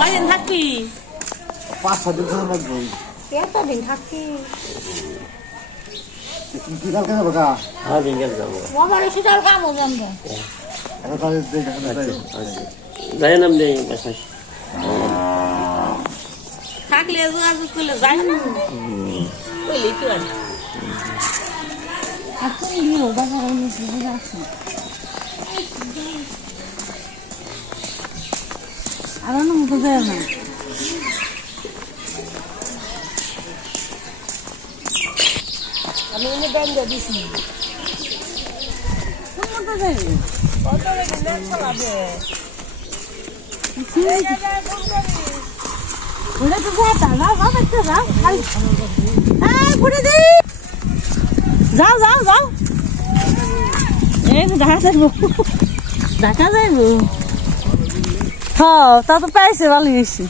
কয়দিন থাকবি? 5-6 দিন সময় লাগবে। এতদিন থাকবি? কি কালকে যাবো গা? হ্যাঁ বিকেল যাবো। আমার শীতল কামও জানবে। এখন তাহলে দেখে যাই নাম নেই বাসায়। থাকলে যোগাযোগ করলে যাই না। কইলেই তো আর। এখন দিও বাজার নিয়ে যাচ্ছি। আর না মতো যায় না। আমি এনে ব্যাংক দিছি। কোন মতো যায়? কত রেগে না চালাবে। ওটা তো যাতা না বাবা তো যাও এই পুরে দি যাও যাও যাও এই ঢাকা যাইবো হ্যাঁ তা তো পাইছে ভালো গেছি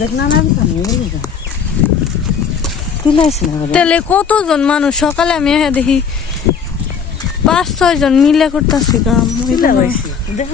দেখ না না তাহলে কতজন মানুষ সকালে আমি দেখি 5-6 জন মিলে করতেছি কাম দেখ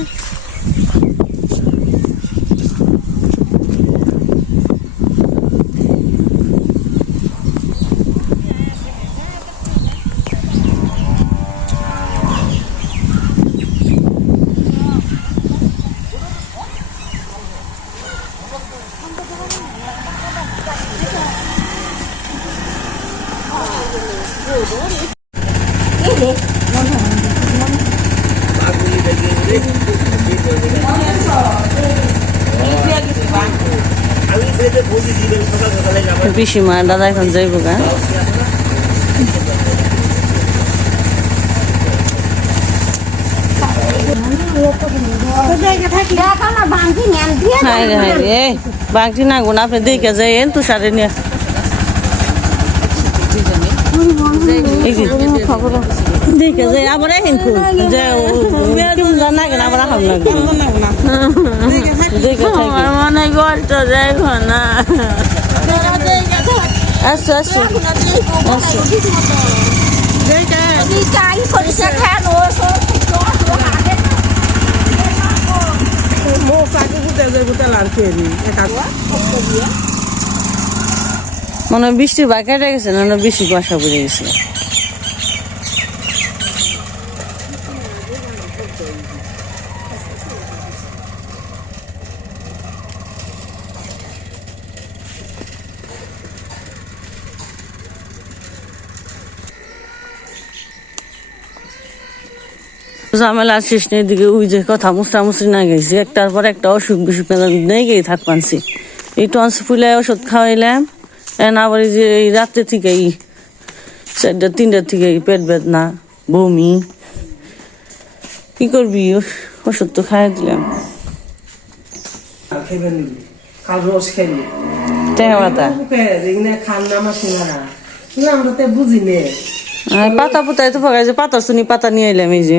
পিসিমা দাদা এখন যাইব গা বাংটি না গুণ আপনি দেখে যাই তুষারে নিয়ে দেখে যাই আবার এখন না কেন আবার আহাম না মনে কষ্ট দেখো না আসো আসো আসো মনে হয় বৃষ্টির বাকি গেছে না বৃষ্টি কুয়াশা পড়ে গেছে ঝামেলা শেষ নেই দিকে ওই যে কথা মুস্তামুস্তি না গেছি একটার পর একটা অসুখ বিসুখ নেই গিয়ে থাক পানছি এই টন্স ফুলে ওষুধ খাওয়াইলাম আবার এই যে এই রাত্রে থেকে 4টা-3টার থেকে পেট বেদনা বমি কি করবি ওষুধ তো খাইয়ে দিলাম পাতা পুতাই তো ফাঁকা পাতা শুনি পাতা নিয়ে এলাম এই যে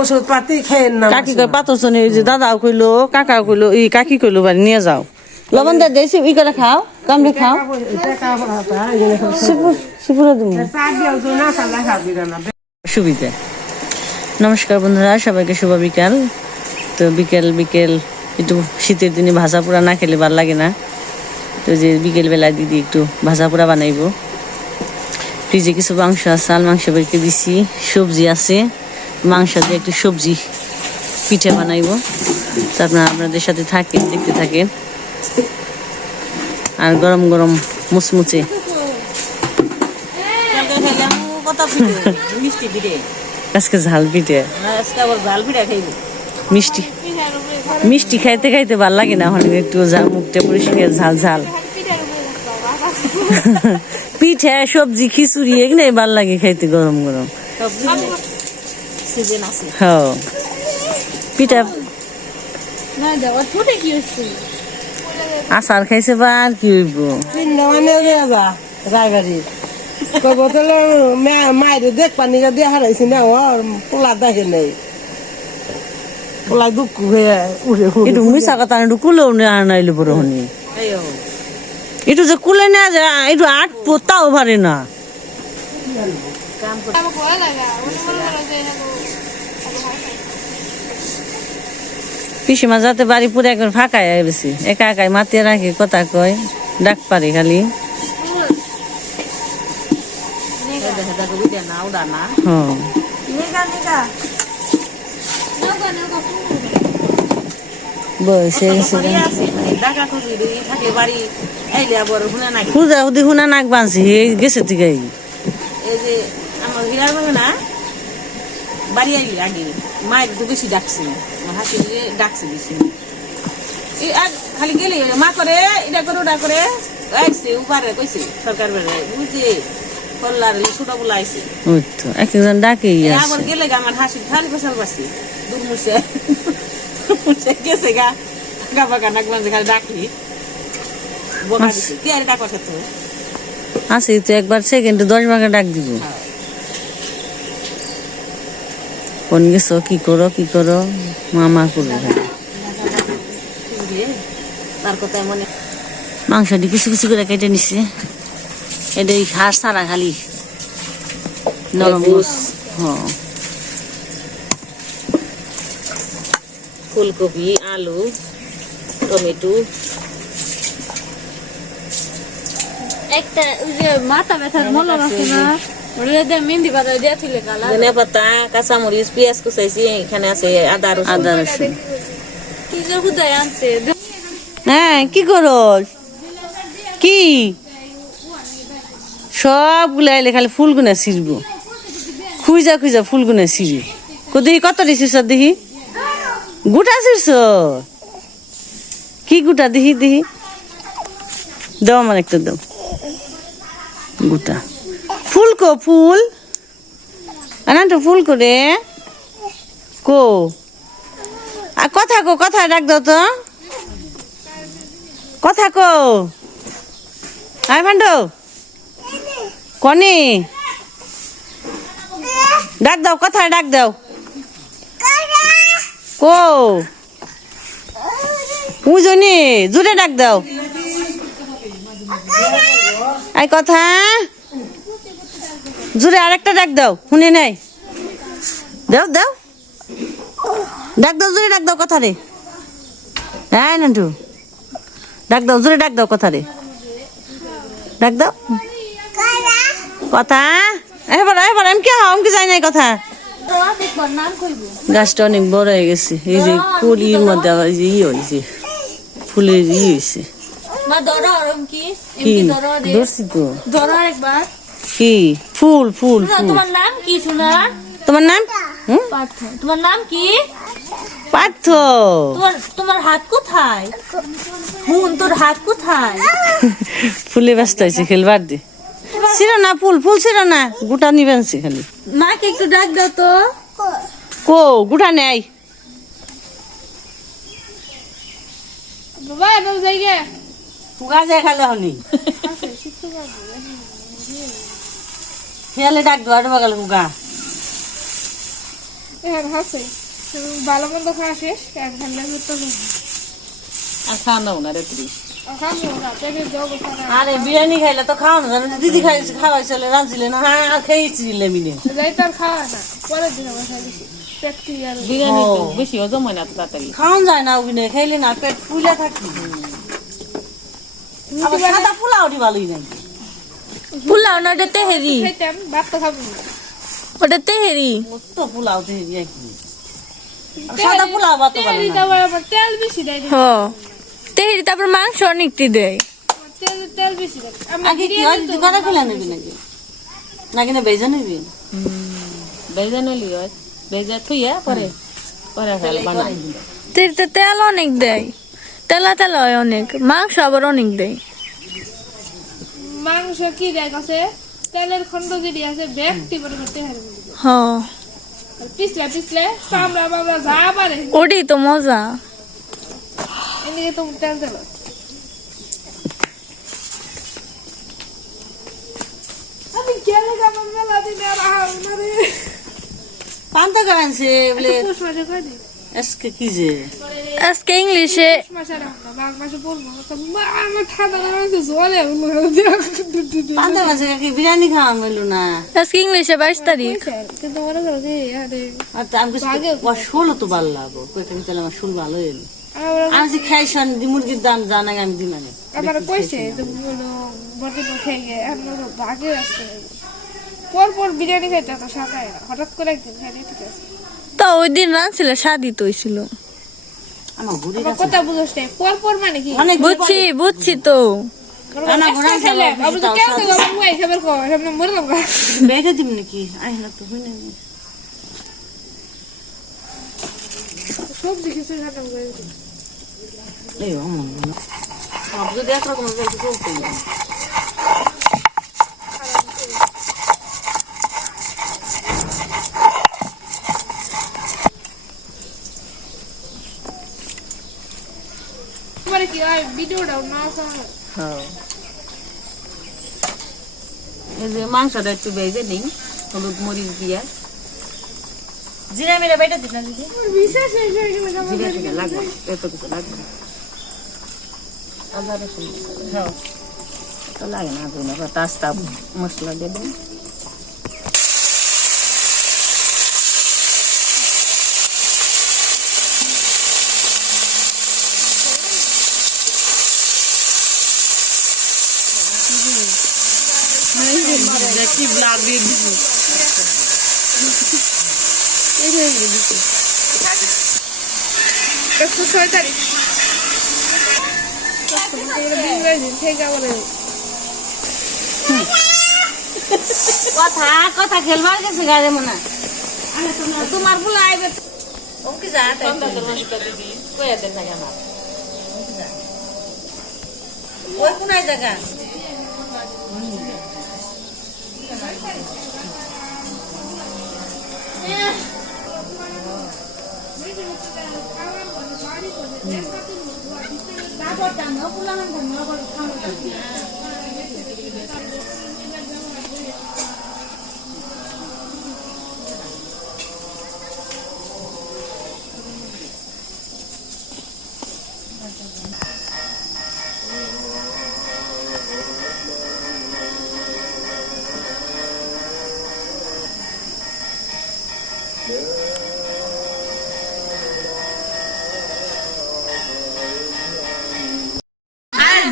ওষুধ পাতি খেয়ে না কাকি কই পাতা শুনি ওই যে দাদাও কইলো কাকা কইলো এই কাকি কইলো বাড়ি নিয়ে যাও লবণ দে দেছি ই করে খাও কামড়ে খাও শিপুরা তুমি সুবিধা নমস্কার বন্ধুরা সবাইকে শুভ বিকাল তো বিকেল একটু শীতের দিনে ভাজা পোড়া না খেলে ভালো লাগে না তো যে বিকেল বেলা দিদি একটু ভাজা পোড়া বানাইবো ফ্রিজে কিছু মাংস আছে আল মাংস বেরকে দিছি সবজি আছে মাংস দিয়ে একটু সবজি পিঠে বানাইবো তারপর আপনাদের সাথে থাকেন দেখতে থাকেন আর গরম গরম মুচমুচে আজকে ঝাল পিঠে মিষ্টি মিষ্টি খাইতে খাইতে ভাল লাগে না এখন একটু মুখটা পরিষ্কার ঝাল ঝাল পিঠে সবজি খিচুড়ি এগুলো ভাল লাগে খাইতে গরম গরম হ্যাঁ পিঠা আচার খাইছে বা আর কি হইব মায়ের দেখ পানি দিয়ে হারাইছি না পোলা দেখে নেই পোলা দুঃখ হয়ে উড়ে একটু মিশা কথা একটু কুলেও নাইলে বড় হনি একটু যে কুলে না যে একটু আট পোতাও পারে না পিসিমা যাতে বাড়ি পুরো একবার ফাঁকায় বেশি একা একাই মাতিয়ে রাখি কথা কয় ডাক পারি খালি হ্যাঁ বসে হুদা হুদি হুনা নাক বানছি গেছে থেকে এই যে আমার হিরার বাবা না বাড়ি আইলি আগে মায়ের তো বেশি ডাকছে আমার হাসি ডাকছে বেশি খালি গেলে মা করে এটা করে ওটা করে আইসে উপারে কইছে সরকার বেড়ে বুঝছে কল্লার ছোটা বলে আইসে ওই তো এক একজন ডাকে আবার গেলে আমার হাসি খালি পেশাল পাচ্ছি দূর মুছে গেছে গা গাবা গা নাক বানছে খালি ডাকি বোকা দিচ্ছে কে আর ডাকা তো আছে তো একবার সেকেন্ডে 10 ভাগে ডাক দিব কোন গেছো কি করো মামা করো তার কথা মনে মাংসটি কিছু কিছু করে কেটে নিচ্ছে এটা হাড় সারা খালি নরম হ্যাঁ ফুলকপি আলু টমেটো একটা ওই যে মাথা ব্যথার মলম আছে না ওটা দিয়ে মেহেন্দি পাতা দিয়ে থিলে কালা ধনে পাতা কাঁচামরিচ পেঁয়াজ কুচাইছি এখানে আছে আদা রসুন কি যে হুদায় আনছে হ্যাঁ কি করো কি সবগুলো আইলে খালি ফুলগুনা ছিড়ব খুঁজা ফুলগুনা ছিঁড়ি দেখি কত দিছিস দেখি গোটা ছিড়ছ কি গোটা দেখি দাও আমার একটা দাও গোটা ফুল ফুল আনাটো ফুল করে আর কথা ডাক দাও তো কথা আয় ভান্ডো কনি ডাক দাও কথা ডাক দাও বুঝনি জুড়ে ডাক দাও আই কথা জুড়ে আরেকটা ডাক দাও শুনে নাই দাও ডাক দাও জুড়ে ডাক দাও কথা রে হ্যাঁ নান্টু ডাক দাও জোরে ডাক দাও কথা রে ডাক দাও কথা এবার আমি কি যাই নাই কথা গাছটা অনেক বড় হয়ে গেছে এই যে কলির মধ্যে আবার যে হয়েছে ফুলের হয়েছে মা ধরো আরম কি কি এমনি ধরো দে ধরছি তো ধরো আরেকবার কি ফুল তোমার নাম কি সোনা তোমার নাম পার্থ তোমার নাম কি পার্থ তোমার হাত কোথায় তোর হাত কোথায় ফুলে ব্যস্ত হয়েছে খেলবার দি ছিল না ফুল ছিল না গোটা নিবেন খালি মাকে একটু ডাক দাও তো গোটা নেই বাবা এবার যাই গে ফুগা যায় খালে হনি খেয়ালে ডাক দোয়ার বাগাল ফুগা ভালো মন্দ খাওয়া শেষ এক ঘন্টা ঘুরতে আর খাওয়া না রে তুই আরে বিরিয়ানি খাইলে তো খাওয়ানো জানো দিদি খাওয়াইছিল রাঁধছিলে না হ্যাঁ আর খেয়েছিলে মিলে বিরিয়ানি তো বেশি হজম হয় না তো তাড়াতাড়ি খাওয়ান যায় না ওখানে খাইলে না পেট ফুলে থাকি আবার সাদা পোলাও দি ভালোই নাই পোলাও না ওটা তেহেরি ওটা তেহেরি তো পোলাও দিয়ে কি সাদা পোলাও ভাত ভালো তেল বেশি দেয় তেহেরি তারপর মাংস অনেকটি দেয় তেল বেশি দেয় আগে কি হয় দোকানে খুলে নেবি নাকি না বেজে নিবি বেজা নলি হয় বেজা থুইয়া পরে খাল বানাই তেলতে তেল অনেক দেয় তেলা হয় অনেক মাংস আবার অনেক দেয় মাংস কি দেয় কাছে তেলের খন্ড যদি আছে ব্যক্তি করে করতে হবে হ্যাঁ পিছলে চামড়া বামড়া যা পারে ওটাই তো মজা এদিকে তো তেল দেব আমি গেলে যাবো মেলা দিনে আর আহার মারে পান্তা করানছে বলে পুষ মাঝে কয় দিন আজকে কি যে আজকে ইংলিশে মাসে রাখবো না বাঘ মাসে পড়বো আমার ঠান্ডা লাগছে জলে পান্তা মাছে কি বিরিয়ানি খাওয়া হইলো না আজকে ইংলিশে 22 তারিখ কিন্তু মনে করো যে আরে আর তো আমি ষোলো তো ভালো লাগবো কয়েকটা তাহলে আমার শুল ভালো এলো আমি যে খাইছান মুরগির দাম জানাই আমি দিলাম আমার কইছে তো বটে পথে গিয়ে আমরা বাঘে আসতে পর বিরিয়ানি খাইতে এত সাথে হঠাৎ করে একদিন খাইলে ঠিক আছে তো ওই দিন রাঁধছিল স্বাদই তো হইছিল আমার ঘুরে আমার কথা বুঝছ পর মানে কি অনেক বুঝছি তো বেগে দিম নাকি আই না তো হই না সবজি কিছু রান্না করে এই অমন সব যদি একরকম বলতে চলতে পরে কি হয় ভিডিওটাও না আসা এই যে মাংসটা একটু ভেজে নিই হলুদ মরিচ দিয়া জিরা মেরা বাইটা দিনা দিদি বিশেষ হয়ে গেল জিরা টিরা লাগবে না, এত কিছু লাগবে না। আদা রসুন হ্যাঁ তো লাগে না আগুন তাস্তা মশলা দিয়ে দেন দেখি ব্লাড দিয়ে দিছি 106 তারিখ থেকে আবার কথা খেলবার গেছে গাড়ি মনে তোমার ফুল আইবে ও কি যা দিদি কয়ে দেন না আমার ওই কোন জায়গা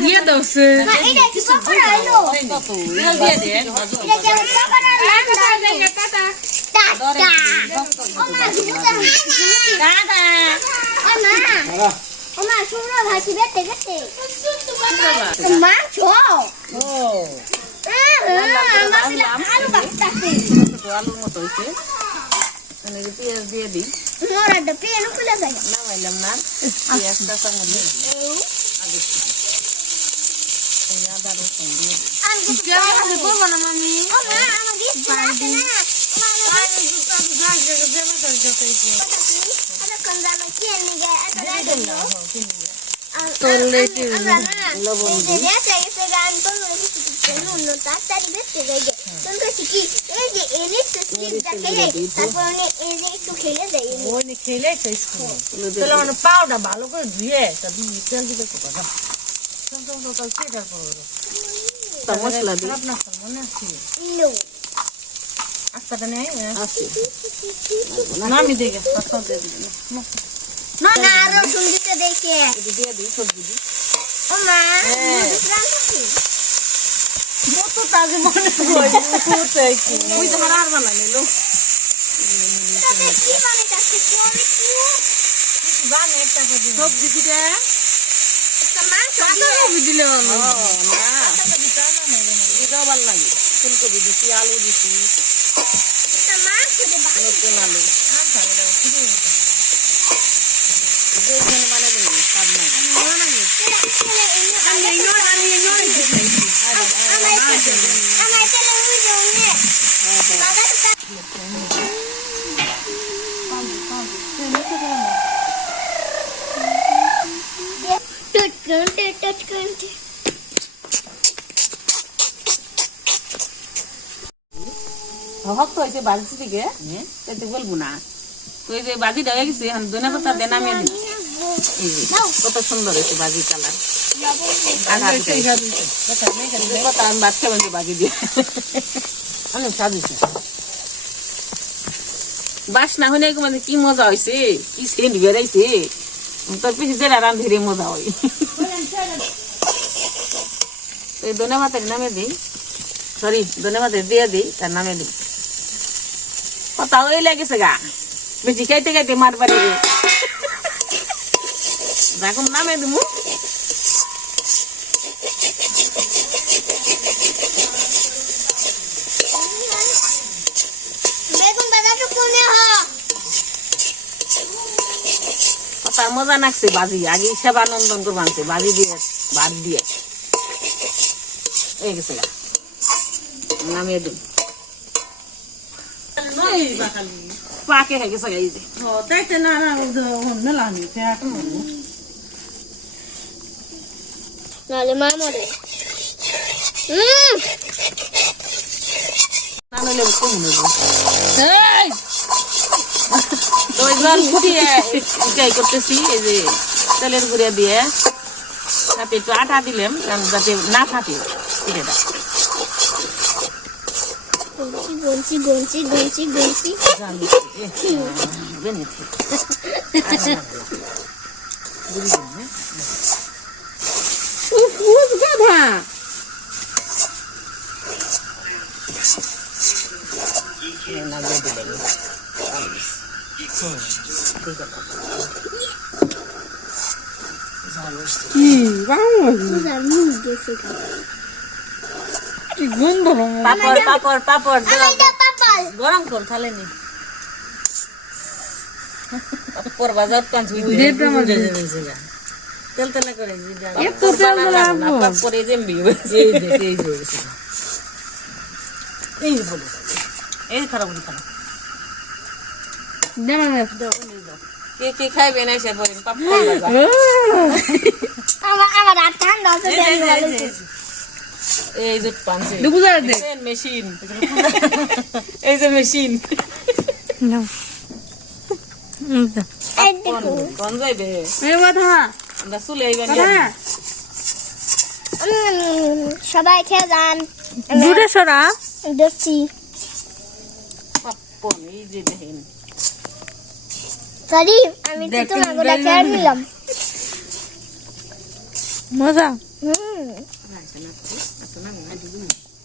দিয়ে দাও সে এটা কি পাপড় আইলো তেল দিয়ে দে এটা কি পাপড় আইলো টাটা ওমা দাদা ওমা ওমা শুনো ভাজি বেটে গেছে মা ছো ও আলু বাকতাছে আলুর মতো হয়েছে পেঁয়াজ দিয়ে দিই মোরা দে পেন খুলে যায় নামাইলাম না পেঁয়াজটা সঙ্গে দিয়ে আদা রসুন দিয়ে দিই আলু কেমন করব না মামি ওমা আমার দিস পারবে না লবণ খেলে তাহলে মানে পাউডার ভালো করে ধুয়ে তেল দিতে মশলা দিই মনে আছে আস্তাটা নেই নামি দেখে আস্তা দিয়ে দিই না না আরো সুন্দর দেখে দিয়ে দিই সবজি দিই মতো তাজে মনে ওই তোমার আর বানাই নিলো সবজি দিতে দিলে না দিতেও ভালো লাগে ফুলকপি দিছি আলু দিছি নতুন আলু যেখানে বানাই দিন স্বাদ নাই ভক্ত হয়েছে বাড়ির থেকে তাতে বলবো না ওই যে বাজিটা হয়ে গেছে এখন ধনে পাতা দিয়ে নামিয়ে দিই এই যে কত সুন্দর হয়েছে বাজি কালার কথা আমি বাচ্চা বলছি বাজি দিয়ে অনেক স্বাদ হয়েছে বাস না হলে মানে কি মজা হয়েছে কি সেন্ট বেড়াইছে তোর পিছিয়ে যেটা রান্ধি মজা হয় এই ধনে পাতার নামে দিই সরি ধনে পাতা দিয়ে দিই তার নামে দিই কথা ওই লাগেছে গা বেশি খাইতে খাইতে মারবারি এখন নামে দিব তার মজা নাকছে বাজি আগে সেবা নন্দন করে বানছে বাজি দিয়ে ভাত দিয়ে এই গেছে গা নামিয়ে দিন পাকে হয়ে গেছে এই যে তাইতে না না মেলানি নালে মা মরে না নইলে কম নেব তো এবার ফুটিয়ে এটাই করতেছি এই যে তেলের গুঁড়িয়া দিয়ে তাতে একটু আটা দিলাম যাতে না ফাটে পিঠেটা গঞ্চি গঞ্চি গঞ্চি গঞ্চি পাপড় পাপড় পাপড় গরম কর থালে নি পর বাজার কাজ তেল তেলে করে পরে জেমবি এই খারাপ খারাপ কে কে খাইবে না সে পরে আমার রাত ঠান্ডা আছে এই যে পানছে মেশিন এই যে মেশিন কোন যাইবে আমরা চলে আইবেন সবাই খেয়ে যান দূরে সরা দেখছি পাপ্পন এই যে দেখেন সরি আমি তো তোমাকে খেয়ে নিলাম মজা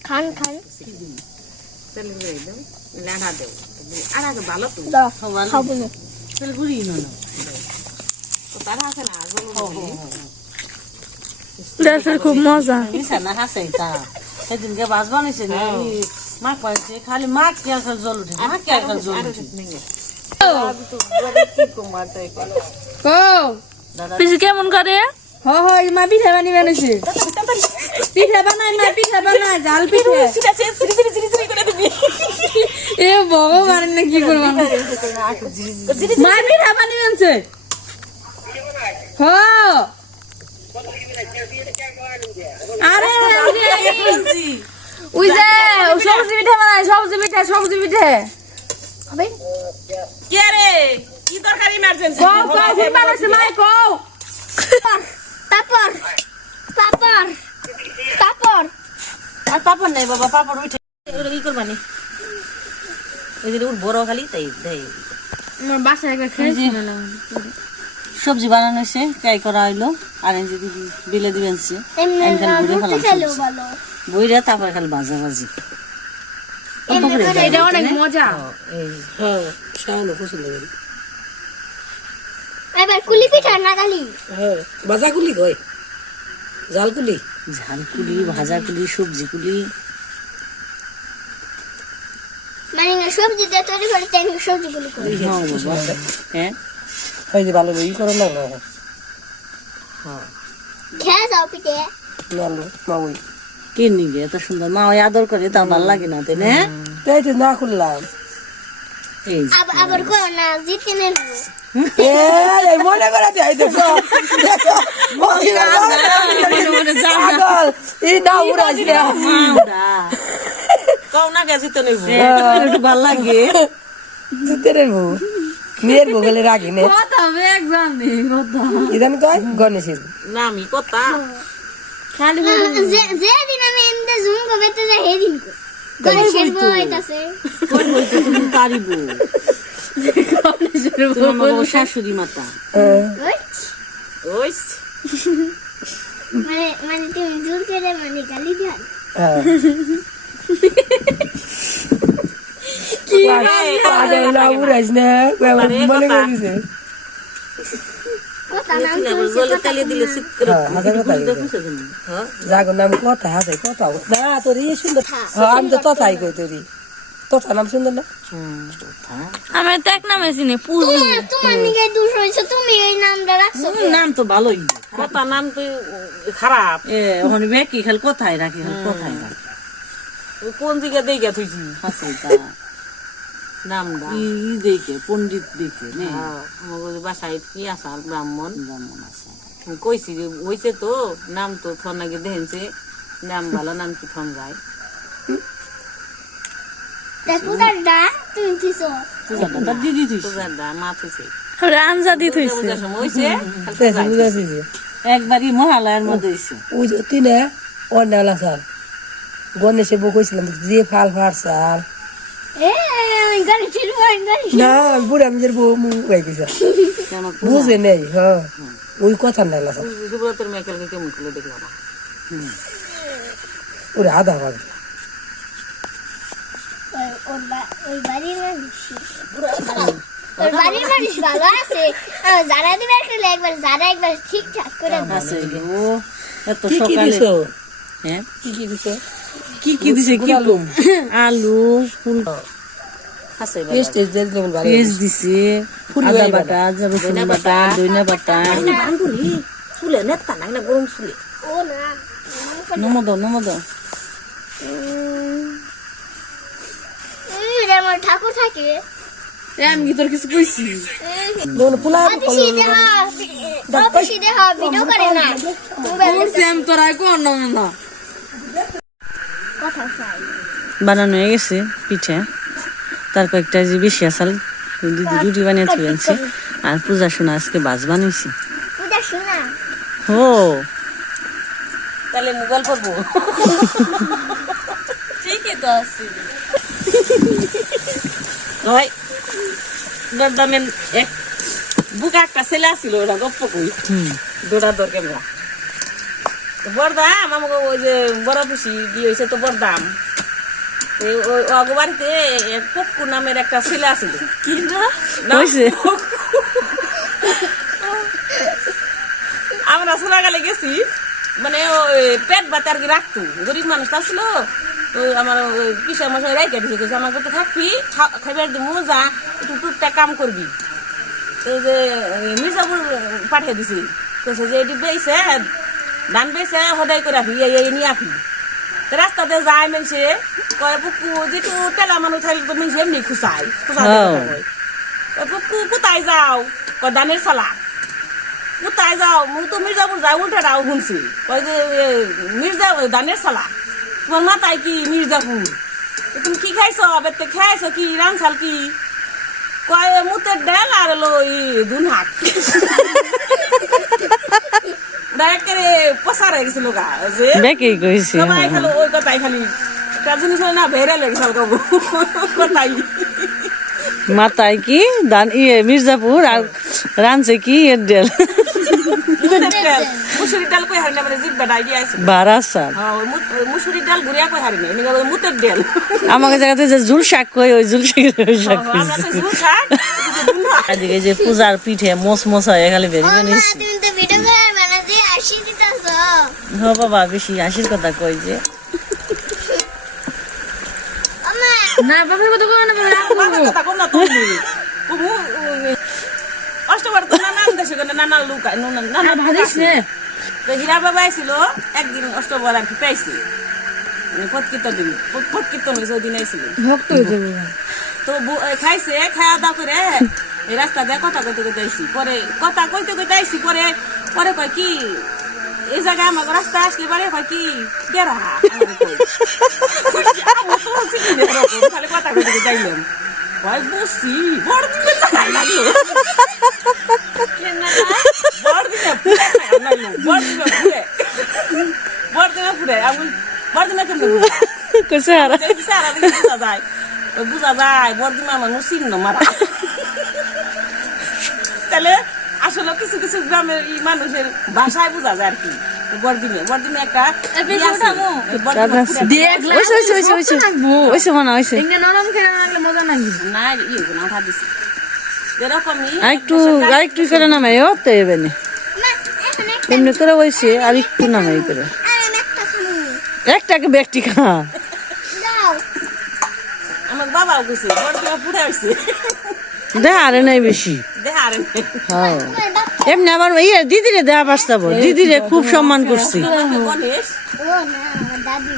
খান খান তেল দিয়ে দাও লাড়া দেও আড়াকে ভালো তো দাও খাবো না তেল গুড়ি না তো তার আছে না দেশের খুব মজা না হাসে তা সেদিনকে বাস বানাইছে না মা কয়েছে খালি মা কি আর জল উঠে মা কি আর জল উঠে পিসি কেমন করে মা পিঠা বানি বানাইছে পিঠা বানাই মা পিঠা বানাই জাল পিঠা এ ভগবান না কি করবো মা পিঠা বানি বানছে আরে ওই যে সবজি পিঠা বানাই সবজি পিঠা হবে কে রে কি তরকারি ইমার্জেন্সি বানাইছে মাই কও পাপড় পাপড় পাপড় আর পাপড় নাই বাবা পাপড় উঠে ওটা কি করবানি এই যে ওর বড় খালি তাই দেয় আমার বাসায় একবার খেয়েছি সবজি বানানো হয়েছে ফ্রাই করা হইলো আর এই যে দিদি বিলে দিবেন সে বইরা তারপরে খালি ভাজা ভাজি এটা অনেক মজা এবার কুলি পিঠা না খালি বাজাকুলি কই জালকুলি ঝালকুলি ভাজাকুলি সবজিকুলি মানে না সবজি দিয়ে তৈরি করে তাই সবজিগুলো করে হ্যাঁ এই যে ভালো ই করে না খেয়ে যাও পিঠে লালু মাউই কি নিগে এত সুন্দর মা ওই আদর করে তা ভালো লাগে না তাই না তাই তো না খুললাম এই যে আবার কো না জিতে নেব এই মনে করে দেই দেখো দেখো মহিলা পাগল এই না উড়াইছে মাউডা কও না গেছি তো নেব একটু ভালো লাগে জিতে নেব মেয়ের বগলে রাখি নে কথা হবে একদম নেই কথা ইদান কয় গণেশের নামি কথা খালি যেদিন আমি এমনি জুম করবে তো যে হেদিন গণেশের বউ হইতাছে কোন হইতো তুমি পারিব তোমার মা বাবা শাশুড়ি মাতা ওই মানে তুমি জোর করে মানে গালি দিয়া পাগল না উড়াইস না মনে করিছে কথা নাম জলে তালে দিলে শীত করে হাজার কথা যাগো নাম কথা হাতে কথা না তোর ইয়ে সুন্দর আমি তো তথাই কই তোরি তথা নাম সুন্দর না আমি তো এক নামে চিনি পুজো তোমার নিকে দোষ হইছে তুমি এই নামটা রাখছো নাম তো ভালোই কথা নাম তো খারাপ ওখানে বেকি খালি কথাই রাখি খালি কথাই রাখি কোন দিকে দেখে থইছি হাসাইতা নামটা ই দেখে পণ্ডিত দেখে নে আমাদের বাসায় কি আসার ব্রাহ্মণ যেমন আছে কইছি যে হইছে তো নাম তো থন নাকি দেখেছে নাম ভালো নাম কি থন যায় দেখো দাদা তুমি কিছো পূজাটা তার দিদি তুই পূজার দা মা থইছে আঞ্জা দিত হইছে পূজার সময় হইছে বুঝাছি যে একবারই মহালয়ার মধ্যে এসে ওই যে তিনে অন্যাল আসার গণেশের বউ কইছিলাম যে ফাল ফারসাল এ ওই গণেশের বউ গণেশ না বুড়া নিজের বউ মুখ গাই গেছে বুঝে নেই হ্যাঁ ওই কথা নাই লাসা সুব্রতের মেয়েকে কেমন করে দেখলাম ওরে আধা ভাগ ওই বাড়ির মানুষ ওই বাড়ির মানুষ ভালো আছে যারা দিবে খেলে একবার যারা একবার ঠিকঠাক করে আছে ও এত কি কি সকালে দিছো হ্যাঁ কি কি দিছো কি কি দিছে কি কম আলু ফুল হাসে টেস্ট টেস্ট দিলাম ভালো পেঁয়াজ দিছে আদা বাটা রসুন বাটা ধনিয়া বাটা বান্ধুরি চুলে নেতা নাই না গরম চুলে ও না নমদ আমার ঠাকুর থাকে আমি কি তোর কিছু কইছি বোন ফুলা অফিসে দেহ ভিডিও করে না বলছি আমি তোর আর কোন না কথা চাই বানানো হয়ে গেছে পিঠে তার কয়েকটা যে বেশি আসাল দিদি রুটি বানিয়ে তুলেছে আর পূজা শোনা আজকে বাজ বানিয়েছি পূজা শোনা ও তাহলে মোবাইল করবো ঠিকই তো আছে হয় দরদামের এক বুকা একটা ছেলে আসছিল ওরা গপ্প কই দৌড়া দর ক্যামেরা বরদাম আমাকে ওই যে বড় পিসি বিয়ে হয়েছে তো বরদাম ওগো বাড়িতে পক্কু নামের একটা ছেলে আসছিল কি না হয়েছে আমরা সোনাগালে গেছি মানে ওই পেট বাতে আর কি রাখতো গরিব মানুষ আসছিল তো আমার পিসা মশাই রাইকে দিছে আমাকে তো থাকবি খাইবার দিমু যা একটু টুকটাক কাম করবি তো যে মির্জাপুর পাঠিয়ে দিছি কইছে যে এটি বেইছে ধান বেইছে সদাই করে রাখবি এই নিয়ে আসবি রাস্তাতে যায় মানুষে কয় পুকু যেটু টেলা মানুষ থাকলে তো মানুষ এমনি খুচাই পুকু কোথায় যাও কয় ধানের সালা কোথায় যাও মু তো মির্জাপুর যাই উল্টাটাও শুনছি কয় যে মির্জা ধানের সালা তোমার মাথায় কি মির্জাপুর তুমি কি খাইছ বেতে খাইছ কি রানছাল কি কয় মুতের ডাল আর হলো দুন হাত ডাইরেক্ট পসার হয়ে গেছিল গা যে বেকি কইছি সবাই খালো ওই কথাই খালি কাজ জিনিস না ভেড়া লেগেছিল কাবু কথাই মাথায় কি দান মির্জাপুর আর রানছে কি এর ডেল মুসুরি ডাল কই হারিনা মানে জিব্বা ডাই দিয়ে আছে বারাসার মুসুরি ডাল গুড়িয়া কই হারিনা এনে গেল মুতের ডাল আমাকে জায়গাতে যে জুল শাক কই ওই জুল শাক আমরা তো জুল শাক এদিকে যে পূজার পিঠে মোস মোস হয়ে খালি বেরিয়ে নিচ্ছি তুমি তো ভিডিও করে মানে যে আসি দিতাছ হ বাবা বেশি হাসির কথা কই যে না বাবার কথা কই না বাবার কথা কম না তুমি কুমু অষ্টবার তো নানান দেশে গেলে নানা লুকাই নানা ভাবিস নে তো হীরা বাবা আইছিল একদিন অষ্টবার আর কি পাইছি পৎকীর্তন দিন পৎকীর্তন হয়েছে ওই দিন আইছিল ভক্ত হয়ে যাবে তো খাইছে খাওয়া দাওয়া করে এই রাস্তা দিয়ে কথা কইতে কইতে আইসি পরে কথা কইতে কইতে আইসি পরে পরে কয় কি এই জায়গায় আমার রাস্তা আসলে পরে কয় কি কেরা খালি কথা কইতে কইতে যাইলাম কয় বসি বড় দিনে খাই লাগলো বড় দিনে খাই লাগলো বড় দিনে পুরে আমি বড় দিনে কেমন কইছে আর সারা দিন বুঝা যায় বড় দিনে আমার চিহ্ন মারা তাহলে আসলে কিছু কিছু গ্রামের এই মানুষের ভাষায় বোঝা যায় আর কি বড়দিনে একটা ওইসে মনে হয়েছে নরম খেয়ে রাখলে মজা নাকি না ইয়ে না ভাত দিছি এরকমই আরেকটু করে নামাই ও তো এবে না এমনি করে ওইসে আর একটু নামাই করে একটাকে ব্যক্তি খা আমার বাবাও গেছে বড়দিনে পুরে হয়েছে দেখা আরে নাই বেশি দেখা আর হ্যাঁ এমনি আবার ইয়ে দিদিরে দেওয়া পারতাবো দিদিরে খুব সম্মান করছি গণেশ ও না আমার দাদি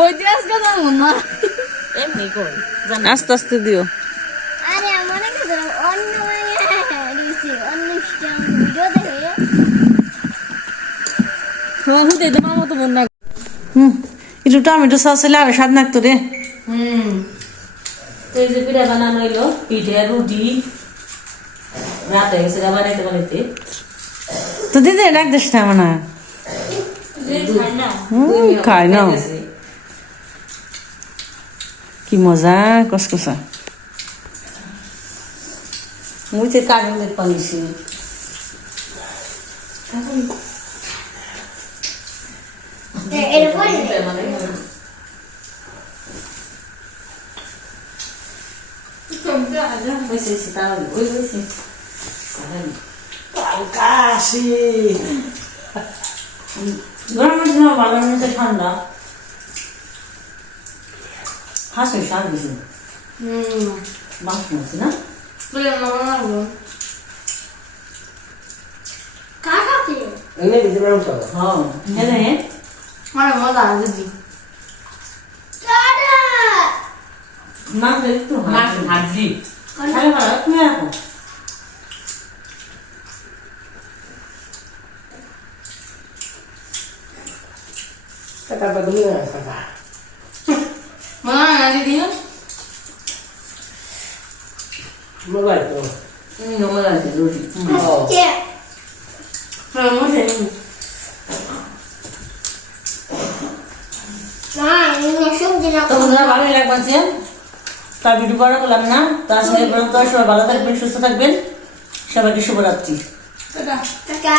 ওই দিয়ে আজকে যাবো না এমনি কই আস্তে আস্তে দিও আরে আমার কাছে অন্য রিসি অন্য ভিডিও দেখে হুদে তোমার মতো মন না একটু টমেটো সস হলে আরো স্বাদ লাগতো রে তো এই যে পিঠা বানানো হইলো পিঠে রুটি রাতে গেছে বানাইতে তো দিদি ডাক দিস না মনে হয় খাই না কি মজা কসকসা মুইতে কারেন্টের পানিছি এরপরে গরমের সময় ভালো মতো ঠান্ডা হাসে স্বাদ বেশি মাছ মাছি না কাকাকে এনে দিতে পারো তো হ্যাঁ হ্যাঁ মজা আছে দাদা মাছ একটু মাছ ভাজি খালি ভালো তুমি রাখো টাকা বাদুলি না টাকা মজা না দিদি মোবাইল তো মজা আছে রুটি কে না এই সবজি না তো বন্ধুরা ভালোই লাগছে তার ভিডিও বড় করলাম না তার সাথে সবাই ভালো থাকবেন সুস্থ থাকবেন সবাইকে শুভরাত্রি টাটা